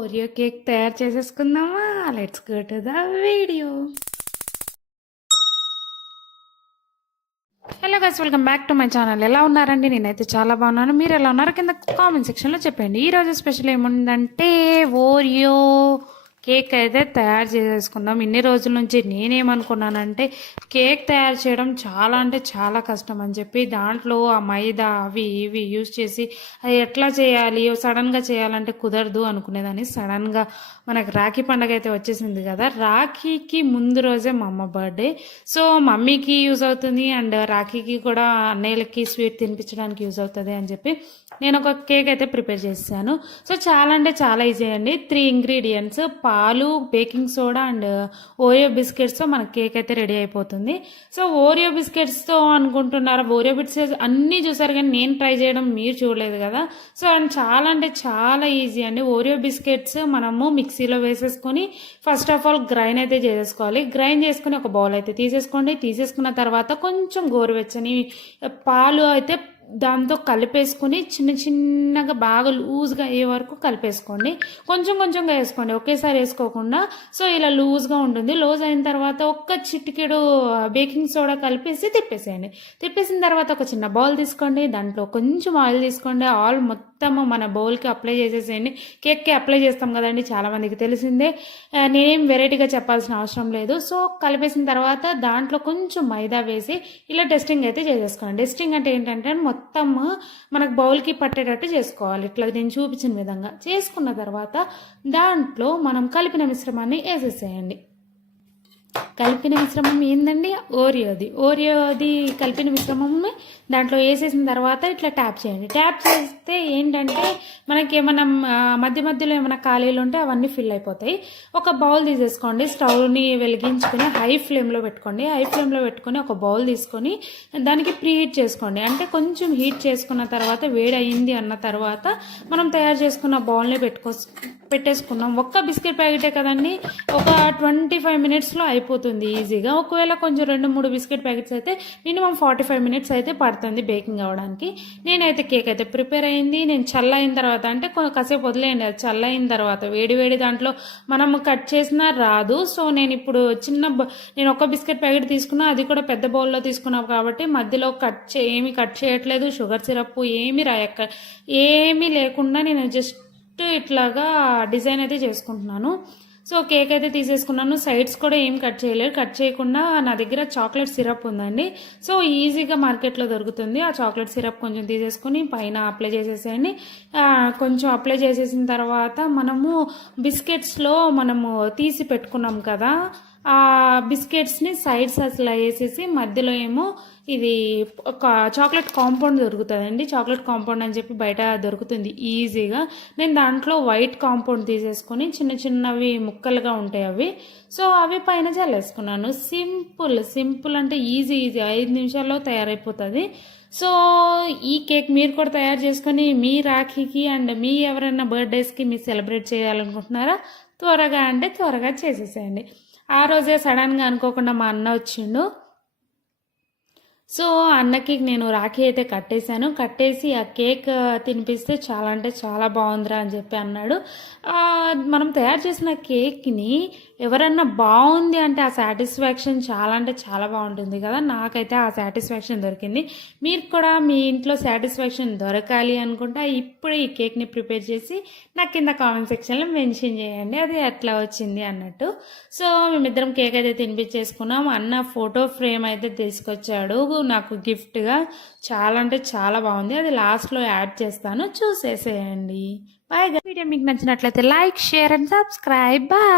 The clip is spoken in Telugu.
ఓరియో కేక్ తయారు చేసేసుకుందామా? Let's go to the video. Hello guys, welcome back to my channel. ఎలా ఉన్నారండి? నేనైతే చాలా బాగున్నాను. మీరు ఎలా ఉన్నారు కింద కామెంట్ సెక్షన్లో చెప్పండి. ఈరోజు స్పెషల్ ఏముందంటే ఓరియో కేక్ అయితే తయారు చేసేసుకుందాం. ఇన్ని రోజుల నుంచి నేనేమనుకున్నానంటే కేక్ తయారు చేయడం చాలా అంటే చాలా కష్టం అని చెప్పి దాంట్లో ఆ మైదా అవి ఇవి యూజ్ చేసి అది ఎట్లా చేయాలి, సడన్గా చేయాలంటే కుదరదు అనుకునేదాన్ని. సడన్గా మనకు రాఖీ పండుగ అయితే వచ్చేసింది కదా, రాఖీకి ముందు రోజే మా అమ్మ బర్త్డే. సో మమ్మీకి యూజ్ అవుతుంది అండ్ రాఖీకి కూడా అన్నయ్యలకి స్వీట్ తినిపించడానికి యూజ్ అవుతుంది అని చెప్పి నేను ఒక కేక్ అయితే ప్రిపేర్ చేశాను. సో చాలా అంటే చాలా ఈజీ అండి. 3 ఇంగ్రీడియంట్స్: పాలు, బేకింగ్ సోడా అండ్ ఓరియో బిస్కెట్స్తో మన కేక్ అయితే రెడీ అయిపోతుంది. సో ఓరియో బిస్కెట్స్తో అనుకుంటున్నారా? ఓరియో బిస్కెట్స్ అన్నీ చూసారు కానీ నేను ట్రై చేయడం మీరు చూడలేదు కదా. సో అండ్ చాలా అంటే చాలా ఈజీ అండి. ఓరియో బిస్కెట్స్ మనము మిక్సీలో వేసేసుకొని ఫస్ట్ ఆఫ్ ఆల్ గ్రైండ్ అయితే చేసేసుకోవాలి. గ్రైండ్ చేసుకుని ఒక బౌల్ అయితే తీసేసుకోండి. తీసేసుకున్న తర్వాత కొంచెం గోరువెచ్చని పాలు అయితే దాంతో కలిపేసుకుని చిన్న చిన్నగా బాగా లూజ్గా అయ్యే వరకు కలిపేసుకోండి. కొంచెం కొంచెంగా వేసుకోండి, ఒకేసారి వేసుకోకుండా. సో ఇలా లూజ్గా ఉంటుంది. లూజ్ అయిన తర్వాత ఒక్క చిటికెడు బేకింగ్ సోడా కలిపేసి తిప్పేసేయండి. తిప్పేసిన తర్వాత ఒక చిన్న బౌల్ తీసుకోండి. దాంట్లో కొంచెం ఆయిల్ తీసుకోండి. ఆయిల్ మొత్తం మన బౌల్కి అప్లై చేసేసేయండి. కేక్కి అప్లై చేస్తాం కదండి, చాలామందికి తెలిసిందే, నేనేం వెరైటీగా చెప్పాల్సిన అవసరం లేదు. సో కలిపేసిన తర్వాత దాంట్లో కొంచెం మైదా వేసి ఇలా టెస్టింగ్ అయితే చేసేసుకోండి. టెస్టింగ్ అంటే ఏంటంటే మొత్తం మనకు బౌల్కి పట్టేటట్టు చేసుకోవాలి. ఇట్లా నేను చూపించిన విధంగా చేసుకున్న తర్వాత దాంట్లో మనం కలిపిన మిశ్రమాన్ని వేసేసేయండి. కలిపిన మిశ్రమం ఏందండి? ఓరియోది కలిపిన మిశ్రమం దాంట్లో వేసేసిన తర్వాత ఇట్లా ట్యాప్ చేయండి. ట్యాప్ చేస్తే ఏంటంటే మనకి ఏమైనా మధ్య మధ్యలో ఏమైనా ఖాళీలు ఉంటే అవన్నీ ఫిల్ అయిపోతాయి. ఒక బౌల్ తీసేసుకోండి. స్టవ్ని వెలిగించుకొని హై ఫ్లేమ్లో పెట్టుకోండి. హై ఫ్లేమ్లో పెట్టుకొని ఒక బౌల్ తీసుకొని దానికి ప్రీ హీట్ చేసుకోండి. అంటే కొంచెం హీట్ చేసుకున్న తర్వాత వేడి అయింది అన్న తర్వాత మనం తయారు చేసుకున్న బౌల్ని పెట్టేసుకున్నాం. ఒక్క బిస్కెట్ ప్యాకెటే కదండి, ఒక 25 మినిట్స్లో అయిపోతుంది ఈజీగా. ఒకవేళ కొంచెం 2-3 బిస్కెట్ ప్యాకెట్స్ అయితే మినిమం 45 మినిట్స్ అయితే పడుతుంది బేకింగ్ అవ్వడానికి. నేనైతే కేక్ అయితే ప్రిపేర్ అయింది. నేను చల్లయిన తర్వాత అంటే కాసేపు వదిలేయండి, అది చల్లయిన తర్వాత వేడి దాంట్లో మనం కట్ చేసినా రాదు. సో నేను ఇప్పుడు నేను ఒక బిస్కెట్ ప్యాకెట్ తీసుకున్నా, అది కూడా పెద్ద బౌల్లో తీసుకున్నాను కాబట్టి మధ్యలో ఏమీ కట్ చేయట్లేదు. షుగర్ సిరప్ ఏమీ లేకుండా నేను జస్ట్ ఇట్లాగా డిజైన్ అయితే చేసుకుంటున్నాను. సో కేక్ అయితే తీసేసుకున్నాను. సైడ్స్ కూడా ఏం కట్ చేయలేదు. కట్ చేయకుండా నా దగ్గర చాక్లెట్ సిరప్ ఉందండి. సో ఈజీగా మార్కెట్లో దొరుకుతుంది. ఆ చాక్లెట్ సిరప్ కొంచెం తీసేసుకుని పైన అప్లై చేసేసేయండి. కొంచెం అప్లై చేసేసిన తర్వాత మనము బిస్కెట్స్లో మనము తీసి పెట్టుకున్నాం కదా, ఆ బిస్కెట్స్ని సైడ్స్ అసలు వేసేసి మధ్యలో ఏమో ఇది ఒక చాక్లెట్ కాంపౌండ్ దొరుకుతుందండి. చాక్లెట్ కాంపౌండ్ అని చెప్పి బయట దొరుకుతుంది ఈజీగా. నేను దాంట్లో వైట్ కాంపౌండ్ తీసేసుకొని చిన్న చిన్నవి ముక్కలుగా ఉంటాయి అవి. సో అవి పైన చల్లేసుకున్నాను. సింపుల్ అంటే ఈజీ 5 నిమిషాల్లో తయారైపోతుంది. సో ఈ కేక్ మీరు కూడా తయారు చేసుకొని మీ రాఖీకి అండ్ మీ ఎవరైనా బర్త్డేస్కి మీరు సెలబ్రేట్ చేయాలనుకుంటున్నారా? త్వరగా చేసేసేయండి. ఆ రోజే సడన్గా అనుకోకుండా మా అన్న వచ్చిండు. సో అన్నకి నేను రాఖీ అయితే కట్టేసి ఆ కేక్ తినిపిస్తే చాలా అంటే చాలా బాగుందిరా అని చెప్పి అన్నాడు. మనం తయారు చేసిన కేక్ని ఎవరన్నా బాగుంది అంటే ఆ సాటిస్ఫాక్షన్ చాలా అంటే చాలా బాగుంటుంది కదా. నాకైతే ఆ సాటిస్ఫాక్షన్ దొరికింది. మీరు కూడా మీ ఇంట్లో సాటిస్ఫాక్షన్ దొరకాలి అనుకుంటే ఇప్పుడు ఈ కేక్ని ప్రిపేర్ చేసి నాకు కింద కామెంట్ సెక్షన్లో మెన్షన్ చేయండి అది ఎట్లా వచ్చింది అన్నట్టు. సో మేమిద్దరం కేక్ అయితే తినిపించేసుకున్నాం. అన్న ఫోటో ఫ్రేమ్ అయితే తీసుకొచ్చాడు నాకు గిఫ్ట్గా. చాలా అంటే చాలా బాగుంది. అది లాస్ట్లో యాడ్ చేస్తాను, చూసేసేయండి. బాయ్. వీడియో మీకు నచ్చినట్లయితే like, share and subscribe. Bye.